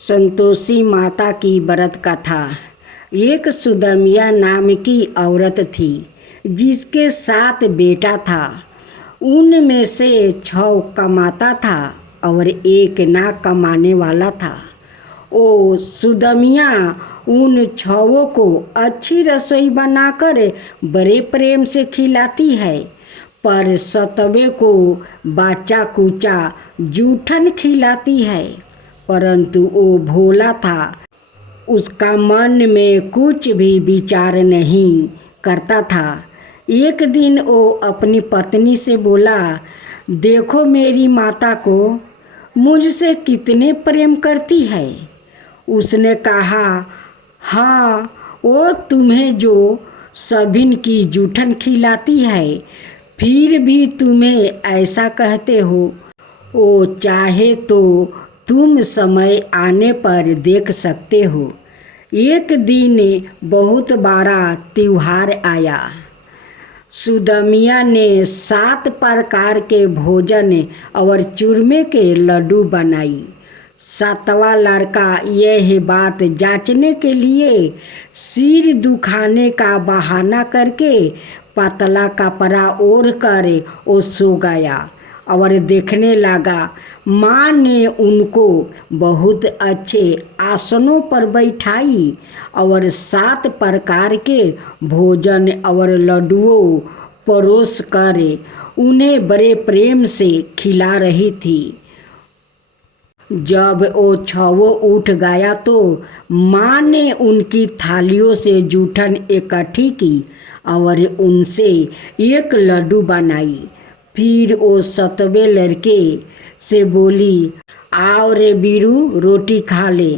संतोषी माता की व्रत कथा। एक सुदमिया नाम की औरत थी जिसके 7 बेटा था। उनमें से 6 कमाता था और एक ना कमाने वाला था। ओ सुदमिया उन 6 को अच्छी रसोई बनाकर बड़े प्रेम से खिलाती है, पर 7वें को बाचा कुचा जूठन खिलाती है। परंतु वो भोला था, उसका मन में कुछ भी विचार नहीं करता था। एक दिन वो अपनी पत्नी से बोला, देखो मेरी माता को मुझसे कितने प्रेम करती है। उसने कहा, हाँ, वो तुम्हें जो सभिन की जूठन खिलाती है, फिर भी तुम्हें ऐसा कहते हो। वो चाहे तो तुम समय आने पर देख सकते हो। एक दिन बहुत बड़ा त्योहार आया। सुदमिया ने 7 प्रकार के भोजन और चूरमे के लड्डू बनाई। 7वां लड़का यह बात जांचने के लिए सिर दुखाने का बहाना करके पतला कपड़ा ओढ़ कर वो सो गया और देखने लगा। माँ ने उनको बहुत अच्छे आसनों पर बैठाई और 7 प्रकार के भोजन और लड्डुओं परोस कर उन्हें बड़े प्रेम से खिला रही थी। जब वो 6 उठ गया तो माँ ने उनकी थालियों से जूठन इकट्ठी की और उनसे एक लड्डू बनाई। फिर वो 7वें लड़के से बोली, आओ रे बीरू, रोटी खा ले।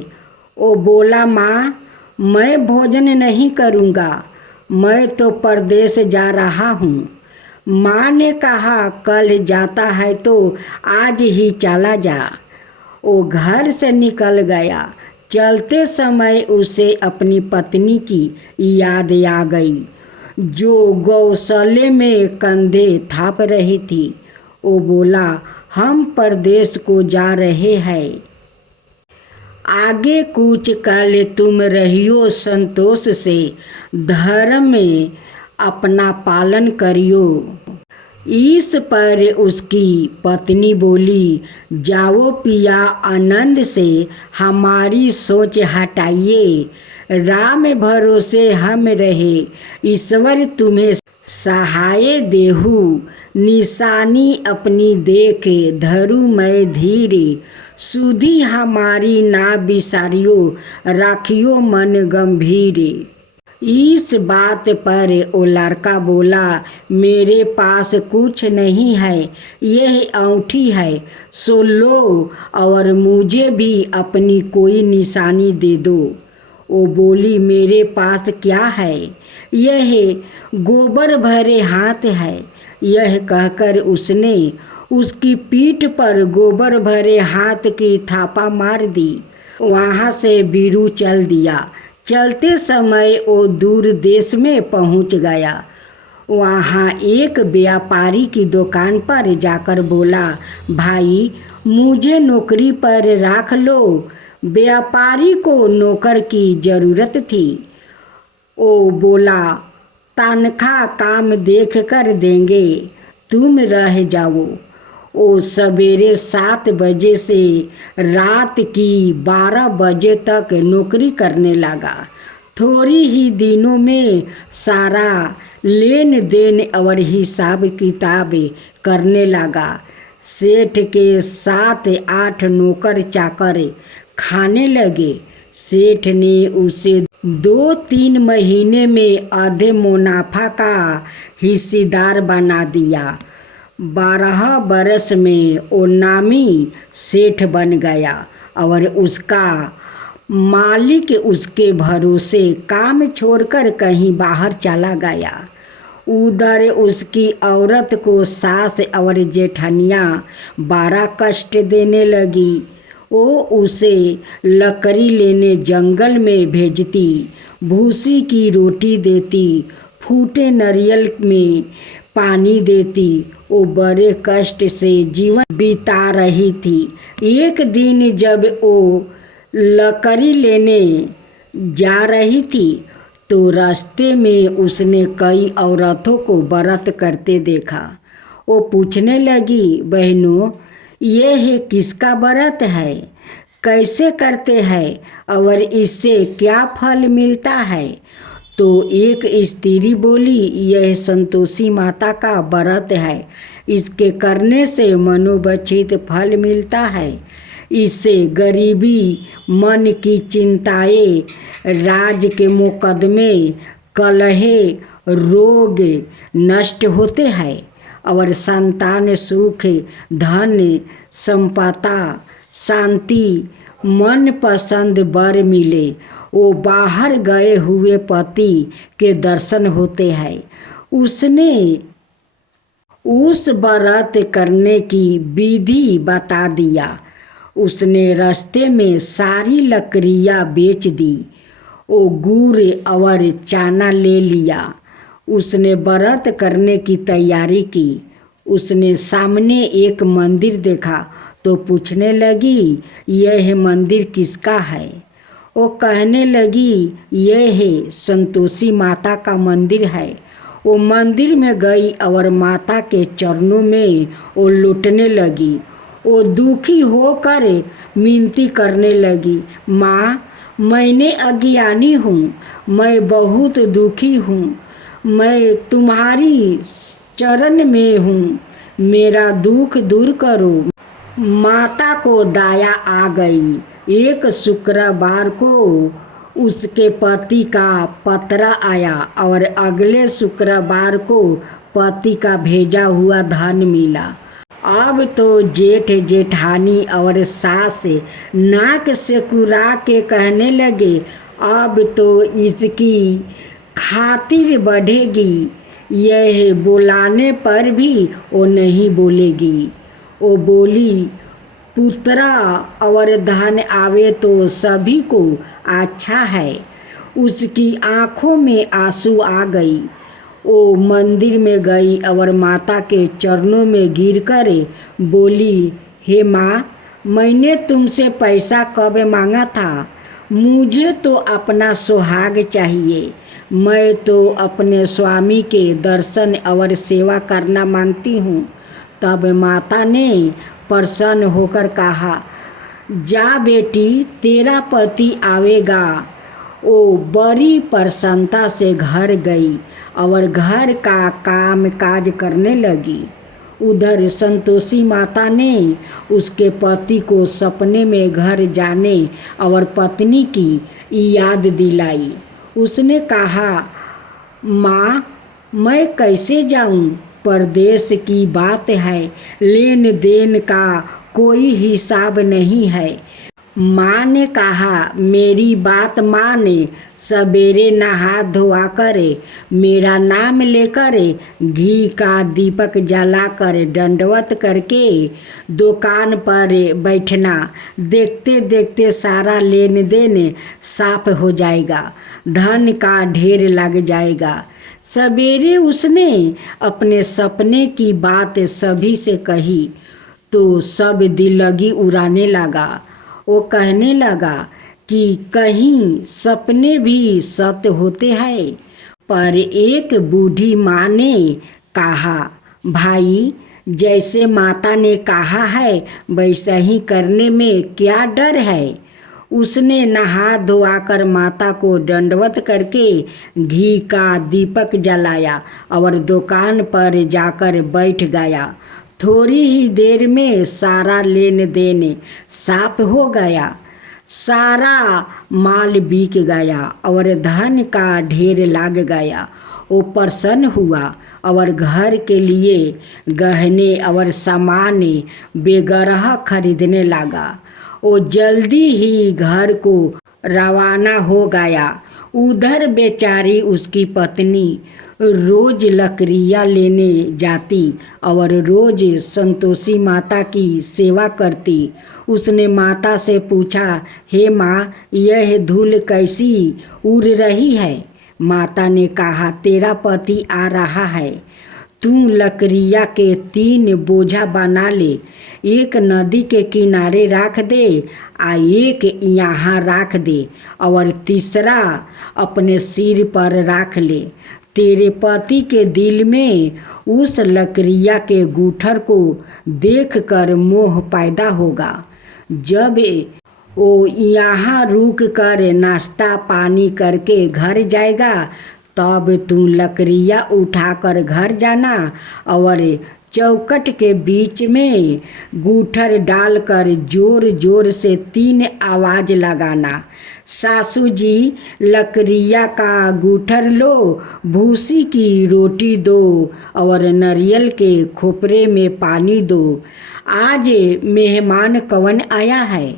वो बोला, माँ, मैं भोजन नहीं करूँगा, मैं तो परदेश जा रहा हूँ। माँ ने कहा, कल जाता है तो आज ही चला जा। वो घर से निकल गया। चलते समय उसे अपनी पत्नी की याद आ गई, जो गौशाले में कंधे थाप रही थी। वो बोला, हम परदेश को जा रहे हैं, आगे कूच कल तुम रहियो संतोष से, धर्म में अपना पालन करियो। इस पर उसकी पत्नी बोली, जाओ पिया, आनंद से हमारी सोच हटाइए। राम भरोसे हम रहे, ईश्वर तुम्हें सहाय देहु। निशानी अपनी देख धरू मैं धीरे, सुधी हमारी ना बिसारियो, राखियो मन गंभीर। इस बात पर वो लड़का बोला, मेरे पास कुछ नहीं है, यह अंगूठी है, सो लो और मुझे भी अपनी कोई निशानी दे दो। वो बोली, मेरे पास क्या है, यह गोबर भरे हाथ है। यह कहकर उसने उसकी पीठ पर गोबर भरे हाथ की थापा मार दी। वहाँ से बीरू चल दिया। चलते समय वो दूर देश में पहुँच गया। वहाँ एक व्यापारी की दुकान पर जाकर बोला, भाई, मुझे नौकरी पर रख लो। व्यापारी को नौकर की ज़रूरत थी। वो बोला, तनख्वाह काम देख कर देंगे, तुम रह जाओ। वो सवेरे 7 बजे से रात की 12 बजे तक नौकरी करने लगा। थोड़ी ही दिनों में सारा लेन देन और हिसाब किताब करने लगा। सेठ के 7-8 नौकर चाकर खाने लगे। सेठ ने उसे 2-3 महीने में आधे मुनाफा का हिस्सेदार बना दिया। 12 बरस में वो नामी सेठ बन गया और उसका मालिक उसके भरोसे काम छोड़कर कहीं बाहर चला गया। उधर उसकी औरत को सास और जेठनियाँ बड़ा कष्ट देने लगी। वो उसे लकड़ी लेने जंगल में भेजती, भूसी की रोटी देती, फूटे नारियल में पानी देती। वो बड़े कष्ट से जीवन बिता रही थी। एक दिन जब वो लकड़ी लेने जा रही थी तो रास्ते में उसने कई औरतों को व्रत करते देखा। वो पूछने लगी, बहनों, यह किसका व्रत है, कैसे करते हैं और इससे क्या फल मिलता है? तो एक स्त्री बोली, यह संतोषी माता का व्रत है, इसके करने से मनोवांछित फल मिलता है। इससे गरीबी, मन की चिंताएं, राज के मुकदमे, कलहे, रोग नष्ट होते हैं और संतान सुख, धन संपदा, शांति, मन पसंद वर मिले। वो बाहर गए हुए पति के दर्शन होते हैं। उसने उस व्रत करने की विधि बता दिया। उसने रास्ते में सारी लकड़ियाँ बेच दी। वो गुड़ और चना ले लिया। उसने व्रत करने की तैयारी की। उसने सामने एक मंदिर देखा तो पूछने लगी, यह मंदिर किसका है? वो कहने लगी, यह संतोषी माता का मंदिर है। वो मंदिर में गई और माता के चरणों में वो लुटने लगी। वो दुखी होकर मिनती करने लगी, माँ, मैंने अज्ञानी हूँ, मैं बहुत दुखी हूँ, मैं तुम्हारी चरण में हूँ, मेरा दुख दूर करो। माता को दया आ गई। एक शुक्रवार को उसके पति का पत्र आया और अगले शुक्रवार को पति का भेजा हुआ धन मिला। अब तो जेठ जेठानी और सास नाक से कुरा के कहने लगे, अब तो इसकी खातिर बढ़ेगी, यह बुलाने पर भी वो नहीं बोलेगी। वो बोली, पुत्रा और धन आवे तो सभी को अच्छा है। उसकी आँखों में आंसू आ गई। वो मंदिर में गई और माता के चरणों में गिरकर बोली, हे माँ, मैंने तुमसे पैसा कब मांगा था? मुझे तो अपना सुहाग चाहिए। मैं तो अपने स्वामी के दर्शन और सेवा करना मांगती हूँ। तब माता ने प्रसन्न होकर कहा, जा बेटी, तेरा पति आवेगा। वो बड़ी प्रसन्नता से घर गई और घर का काम काज करने लगी। उधर संतोषी माता ने उसके पति को सपने में घर जाने और पत्नी की याद दिलाई। उसने कहा, माँ, मैं कैसे जाऊँ? परदेश की बात है, लेन देन का कोई हिसाब नहीं है। माँ ने कहा, मेरी बात माने, सवेरे नहा धोआ करे, मेरा नाम लेकर घी का दीपक जलाकर दंडवत करके दुकान पर बैठना। देखते देखते सारा लेन देन साफ हो जाएगा, धन का ढेर लग जाएगा। सवेरे उसने अपने सपने की बात सभी से कही तो सब दिलगी उड़ाने लगा। वो कहने लगा कि कहीं सपने भी सत्य होते हैं। पर एक बूढ़ी माँ ने कहा, भाई, जैसे माता ने कहा है वैसा ही करने में क्या डर है? उसने नहा धोआकर माता को दंडवत करके घी का दीपक जलाया और दुकान पर जाकर बैठ गया। थोड़ी ही देर में सारा लेन देन साफ हो गया। सारा माल बिक गया और धन का ढेर लग गया। वो प्रसन्न हुआ और घर के लिए गहने और सामान बेगरह खरीदने लगा। वो जल्दी ही घर को रवाना हो गया। उधर बेचारी उसकी पत्नी रोज लकड़ियाँ लेने जाती और रोज संतोषी माता की सेवा करती। उसने माता से पूछा, हे माँ, यह धूल कैसी उड़ रही है? माता ने कहा, तेरा पति आ रहा है, तू लकड़िया के 3 बोझा बना ले, एक नदी के किनारे रख दे आ एक यहाँ रख दे और तीसरा अपने सिर पर रख ले। तेरे पति के दिल में उस लकड़िया के गूठर को देखकर मोह पैदा होगा। जब वो यहाँ रुक कर नाश्ता पानी करके घर जाएगा तब तू लकड़िया उठाकर घर जाना और चौखट के बीच में गूठर डालकर जोर जोर से 3 आवाज़ लगाना, सासू जी लकड़िया का गूठर लो, भूसी की रोटी दो और नारियल के खोपरे में पानी दो। आज मेहमान कौन आया है?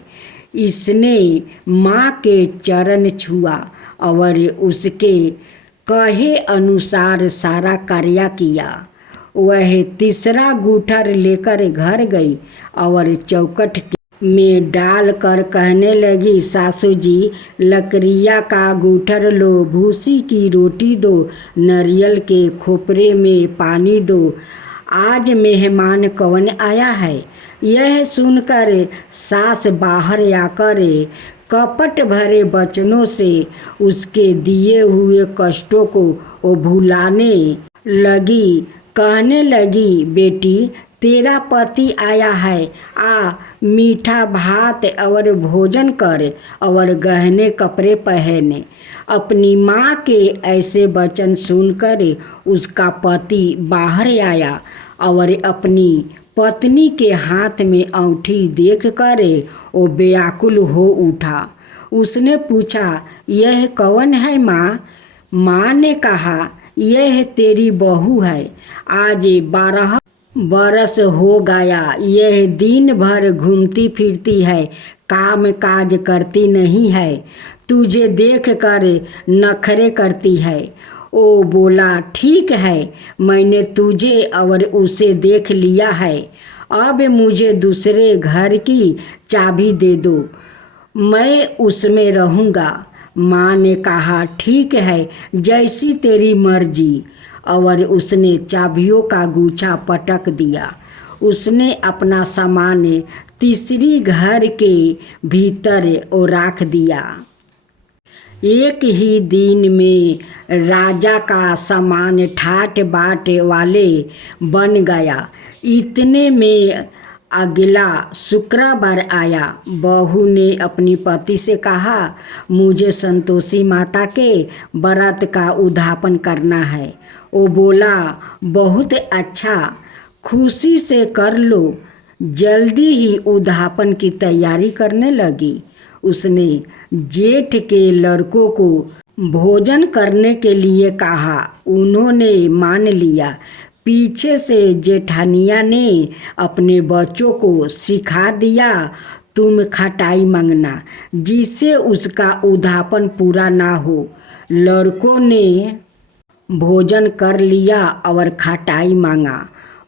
इसने माँ के चरण छुआ और उसके कहे अनुसार सारा कार्य किया। वह तीसरा गूठर लेकर घर गई और चौखट में डाल कर कहने लगी, सासू जी लकड़िया का गूठर लो, भूसी की रोटी दो, नारियल के खोपरे में पानी दो। आज मेहमान कौन आया है? यह सुनकर सास बाहर आकर कपट भरे वचनों से उसके दिए हुए कष्टों को वो भुलाने लगी। कहने लगी, बेटी तेरा पति आया है, आ मीठा भात और भोजन कर और गहने कपड़े पहने। अपनी माँ के ऐसे वचन सुनकर उसका पति बाहर आया और अपनी पत्नी के हाथ में अंगूठी देखकर वो व्याकुल हो उठा। उसने पूछा, यह कौन है माँ? माँ ने कहा, यह तेरी बहू है, आज 12 बरस हो गया, यह दिन भर घूमती फिरती है, काम काज करती नहीं है, तुझे देख कर नखरे करती है। ओ बोला, ठीक है, मैंने तुझे और उसे देख लिया है, अब मुझे दूसरे घर की चाबी दे दो, मैं उसमें रहूँगा। माँ ने कहा, ठीक है, जैसी तेरी मर्जी, और उसने चाबियों का गुच्छा पटक दिया। उसने अपना सामान तीसरी घर के भीतर वो रख दिया। एक ही दिन में राजा का सामान ठाट बाट वाले बन गया। इतने में अगला शुक्रवार आया। बहू ने अपनी पति से कहा, मुझे संतोषी माता के व्रत का उद्यापन करना है। वो बोला, बहुत अच्छा, खुशी से कर लो। जल्दी ही उद्यापन की तैयारी करने लगी। उसने जेठ के लड़कों को भोजन करने के लिए कहा। उन्होंने मान लिया। पीछे से जेठानिया ने अपने बच्चों को सिखा दिया, तुम खटाई मांगना, जिससे उसका उद्यापन पूरा ना हो। लड़कों ने भोजन कर लिया और खटाई मांगा।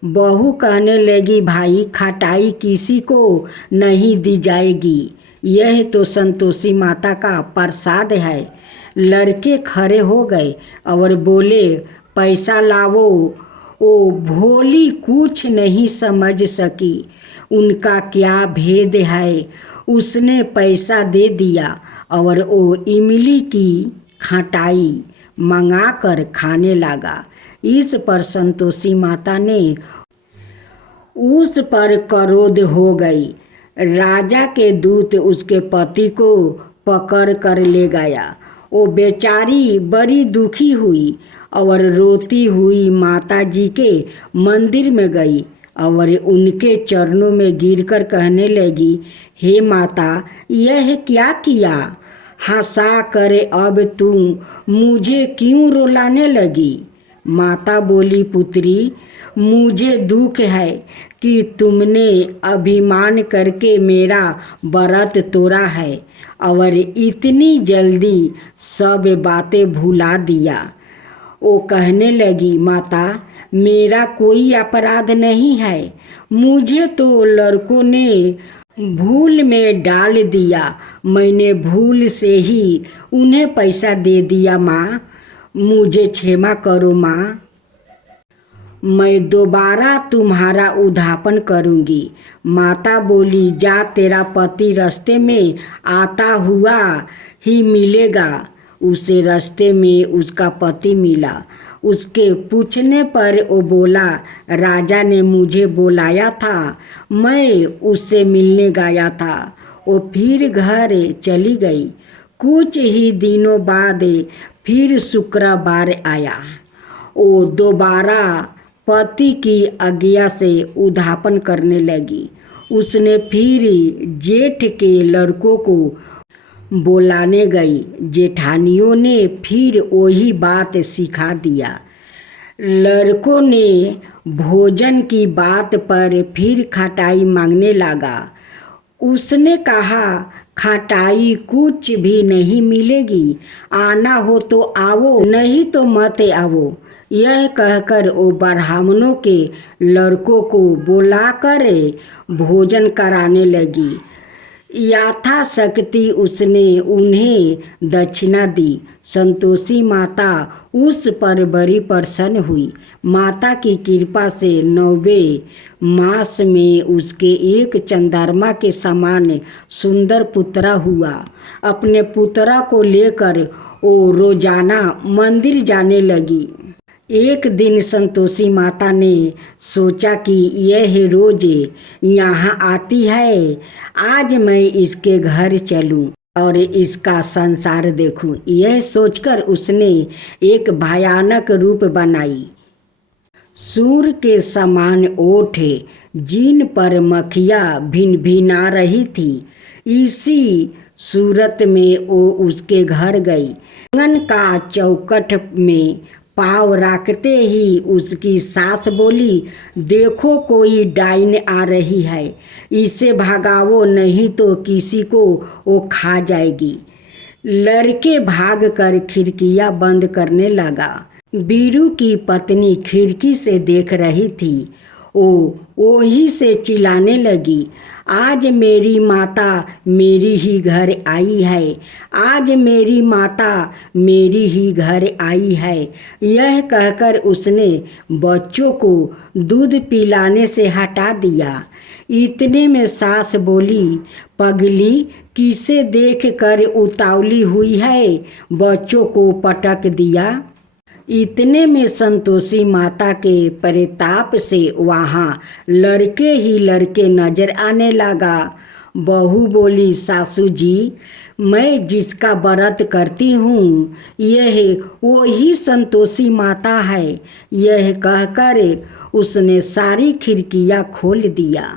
बहू कहने लगी, भाई खटाई किसी को नहीं दी जाएगी, यह तो संतोषी माता का प्रसाद है। लड़के खड़े हो गए और बोले, पैसा लावो। वो भोली कुछ नहीं समझ सकी उनका क्या भेद है। उसने पैसा दे दिया और वो इमली की खटाई मंगाकर खाने लगा। इस पर संतोषी माता ने उस पर क्रोध हो गई। राजा के दूत उसके पति को पकड़ कर ले गया। वो बेचारी बड़ी दुखी हुई और रोती हुई माता जी के मंदिर में गई और उनके चरणों में गिरकर कहने लगी, हे माता, यह क्या किया? हंसा कर अब तुम मुझे क्यों रुलाने लगी? माता बोली, पुत्री, मुझे दुख है कि तुमने अभिमान करके मेरा व्रत तोड़ा है और इतनी जल्दी सब बातें भुला दिया। वो कहने लगी, माता, मेरा कोई अपराध नहीं है, मुझे तो लड़कों ने भूल में डाल दिया, मैंने भूल से ही उन्हें पैसा दे दिया। माँ, मुझे क्षमा करो माँ। मैं दोबारा तुम्हारा उद्धापन करूँगी। माता बोली, जा, तेरा पति रास्ते में आता हुआ ही मिलेगा। उसे रास्ते में उसका पति मिला। उसके पूछने पर वो बोला, राजा ने मुझे बुलाया था, मैं उससे मिलने गया था। वो फिर घर चली गई। कुछ ही दिनों बाद फिर शुक्रवार आया। वो दोबारा पति की आज्ञा से उद्धापन करने लगी। उसने फिर जेठ के लड़कों को बुलाने गई। जेठानियों ने फिर वही बात सिखा दिया। लड़कों ने भोजन की बात पर फिर खटाई मांगने लगा। उसने कहा, खटाई कुछ भी नहीं मिलेगी, आना हो तो आओ, नहीं तो मत आओ। यह कहकर वो ब्राह्मणों के लड़कों को बुलाकर भोजन कराने लगी। यथाशक्ति उसने उन्हें दक्षिणा दी। संतोषी माता उस पर बड़ी प्रसन्न हुई। माता की कृपा से 9वें मास में उसके एक चंद्रमा के समान सुंदर पुत्रा हुआ। अपने पुत्रा को लेकर वो रोजाना मंदिर जाने लगी। एक दिन संतोषी माता ने सोचा कि यह रोज यहाँ आती है, आज मैं इसके घर चलूं और इसका संसार देखूं। यह सोचकर उसने एक भयानक रूप बनाई। सूर के समान ओठ, जिन पर मक्खियाँ भिनभिना रही थी। इसी सूरत में वो उसके घर गई। आंगन का चौखट में पाँव रखते ही उसकी सास बोली, देखो कोई डाइन आ रही है, इसे भगाओ, नहीं तो किसी को वो खा जाएगी। लड़के भागकर खिड़कियां बंद करने लगा। बीरू की पत्नी खिड़की से देख रही थी। वो ही से चिल्लाने लगी, आज मेरी माता मेरी ही घर आई है, आज मेरी माता मेरी ही घर आई है। यह कहकर उसने बच्चों को दूध पिलाने से हटा दिया। इतने में सास बोली, पगली, किसे देख कर उतावली हुई है, बच्चों को पटक दिया। इतने में संतोषी माता के प्रताप से वहाँ लड़के ही लड़के नजर आने लगा। बहू बोली, सासू जी, मैं जिसका व्रत करती हूँ यह वही संतोषी माता है। यह कहकर उसने सारी खिड़कियाँ खोल दिया।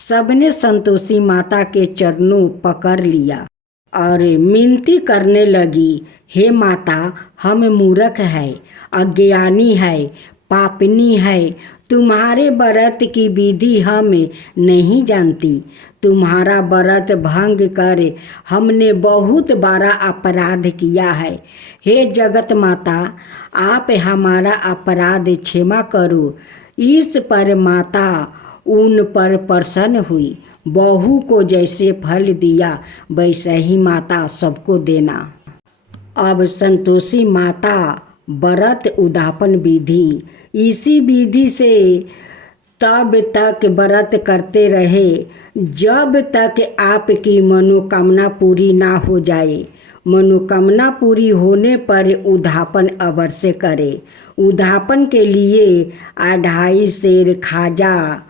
सबने संतोषी माता के चरणों पकड़ लिया और मिनती करने लगी, हे माता, हम मूर्ख है, अज्ञानी है, पापनी है, तुम्हारे व्रत की विधि हम नहीं जानती। तुम्हारा व्रत भंग कर हमने बहुत बड़ा अपराध किया है। हे जगत माता, आप हमारा अपराध क्षमा करो। इस पर माता उन पर प्रसन्न हुई। बहू को जैसे फल दिया वैसे ही माता सबको देना। अब संतोषी माता व्रत उद्धापन विधि, इसी विधि से तब तक व्रत करते रहे जब तक आपकी मनोकामना पूरी ना हो जाए। मनोकामना पूरी होने पर उद्धापन अवश्य करें। उद्धापन के लिए 2.5 सेर खाजा,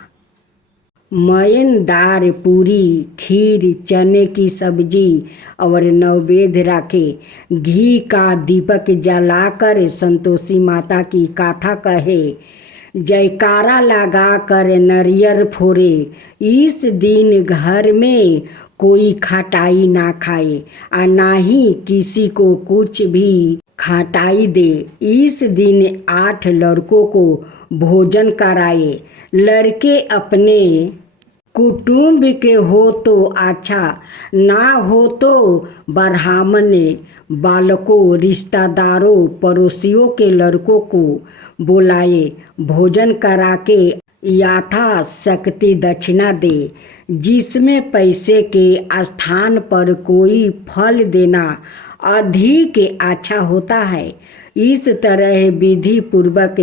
मयन दार पूरी, खीर, चने की सब्जी और नैवेद्य रखे। घी का दीपक जलाकर संतोषी माता की गाथा कहे, जयकारा लगाकर नारियल फोड़े। इस दिन घर में कोई खटाई ना खाए और ना ही किसी को कुछ भी खटाई दे। इस दिन 8 लड़कों को भोजन कराए। लड़के अपने कुटुंब के हो तो अच्छा, ना हो तो ब्राह्मण बालकों, रिश्तेदारों, पड़ोसियों के लड़कों को बुलाए। भोजन करा के यथाशक्ति दक्षिणा दे, जिसमें पैसे के स्थान पर कोई फल देना अधिक अच्छा होता है। इस तरह विधि पूर्वक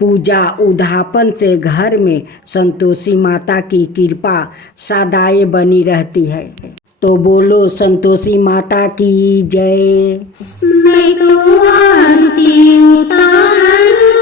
पूजा उद्यापन से घर में संतोषी माता की कृपा सदाए बनी रहती है। तो बोलो संतोषी माता की जय। मैं तो आरती उतारूं